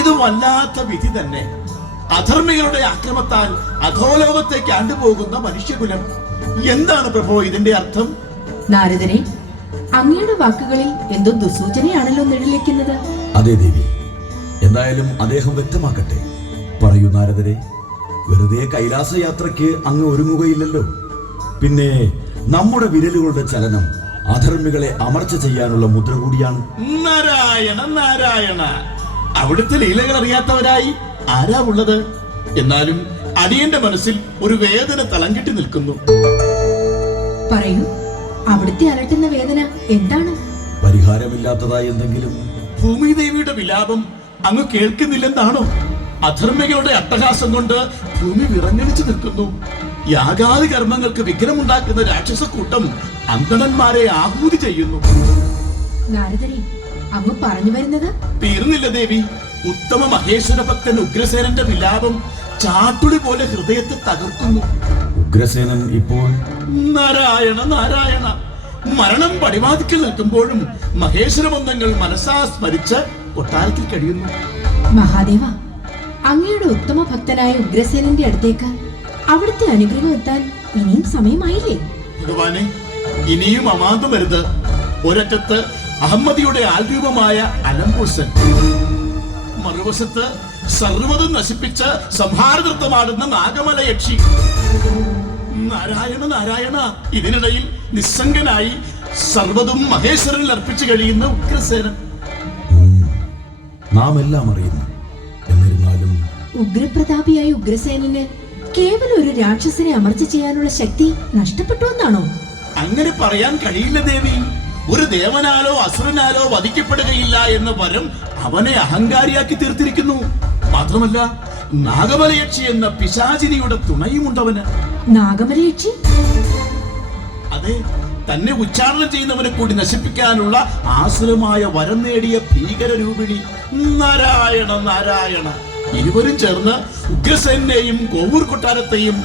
ഇത് വല്ലാത്ത വിധി തന്നെ. അധർമ്മികളുടെ ആക്രമത്താൽ അധോലോകത്തേക്ക് ആണ്ടുപോകുന്ന മനുഷ്യകുലം. എന്താണ് പ്രഭോ ഇതിന്റെ അർത്ഥം? നാരദനെ, അങ്ങയുടെ വാക്കുകളിൽ എന്തോ ദുസൂചനയാണല്ലോ നിഴലിക്കുന്നത്. അതെ ദേവി, എന്തായാലും അദ്ദേഹം വ്യക്തമാക്കട്ടെ. പറയൂ നാരദരെ, വെറുതെ കൈലാസയാത്രയ്ക്ക് അങ്ങ് ഒരുങ്ങുകയില്ലല്ലോ. പിന്നെ നമ്മുടെ വിരലുകളുടെ ചലനം അധർമ്മികളെ അമർച്ച ചെയ്യാനുള്ള മുദ്ര കൂടിയാണ്. നാരായണ നാരായണ, അവിടുത്തെ ലീലകൾ അറിയാത്തവരായി ആരാ ഉള്ളത്? എന്നാലും അടിയന്റെ മനസ്സിൽ ഒരു വേദന തളം കെട്ടി നിൽക്കുന്നു. പറയൂ, അവിടുത്തെ അലട്ടുന്ന വേദന എന്താണ്? പരിഹാരമില്ലാത്തതായി എന്തെങ്കിലും? ഭൂമിദേവിയുടെ വിലാപം അങ്ങ് കേൾക്കുന്നില്ലെന്നാണോ? അധർമ്മികളുടെ അട്ടഹാസം കൊണ്ട് ഭൂമി വിറങ്ങലിച്ചു നിൽക്കുന്നു. യാഗാദി കർമ്മങ്ങൾക്ക് വിഘ്നമുണ്ടാക്കുന്ന രാക്ഷസ കൂട്ടം അന്തണന്മാരെ ആഹൂതി ചെയ്യുന്നു. നാരദനെ, അങ്ങ് പറഞ്ഞു വരുന്നത്? തീർന്നില്ല ദേവി. ഉത്തമ മഹേശ്വര ഭക്തൻ ഉഗ്രസേനന്റെ വിലാപം ചാട്ടുളി പോലെ ഹൃദയത്തെ തകർക്കുന്നു. ഉഗ്രസേനൻ ഇപ്പോൾ? നാരായണ നാരായണ, മരണം പടിവാതിക്കൽ നിൽക്കുമ്പോഴും മഹേശ്വര ബന്ധങ്ങൾ മനസ്സാ സ്മരിച്ച് കൊട്ടാരത്തിൽ കഴിയുന്നു. മഹാദേവ, അങ്ങയുടെ ഉത്തമ ഭക്തനായ ഉഗ്രസേനന്റെ അടുത്തേക്ക് അവിടുത്തെ അനുഗ്രഹം എത്താൻ ഇനിയും സമയമായില്ലേ? ഭഗവാനെ, ഇനിയും അമാന്തം വരുത്. ഒരറ്റത്ത് അഹമ്മദിയുടെ ആൾരൂപമായ അലംപുസൻ, മറുവശത്ത് സർവ്വതും നശിപ്പിച്ച് സംഹാരനൃത്തമാടുന്ന നാഗമല യക്ഷി. നാരായണ നാരായണ, ഇതിനിടയിൽ നിസ്സംഗനായി സർവ്വതും മഹേശ്വരനിൽ അർപ്പിച്ചു കഴിയുന്ന ഉഗ്രസേനൻ. നാം എല്ലാം അറിയുന്നു. എന്നിരുന്നാലും ഉഗ്രപ്രതാപിയായ ഉഗ്രസേനന് കേവലം ഒരു രാക്ഷസനെ അമർച്ച ചെയ്യാനുള്ള ശക്തി നഷ്ടപ്പെട്ടു എന്നാണോ? അങ്ങനെ പറയാൻ കഴിയില്ല ദേവി. ഒരു ദേവനാലോ അസുരനാലോ വധിക്കപ്പെടുകയില്ല എന്ന വരം അവനെ അഹങ്കാരിയാക്കി തീർത്തിരിക്കുന്നു. മാത്രമല്ല, നാഗമലയക്ഷി എന്ന പിശാചിനിയുടെ തുണയുമുണ്ടവന്. നാഗമലയക്ഷി? അതെ, തന്നെ ഉച്ചാരണം ചെയ്യുന്നവനെ കൂടി നശിപ്പിക്കാനുള്ള ആസുരമായ വരം നേടിയ ഭീകരരൂപിണി. നാരായണ നാരായണ, ഇരുവരും ചേർന്ന് ഉഗ്രസേനെയും കോവൂർ കൊട്ടാരത്തെയും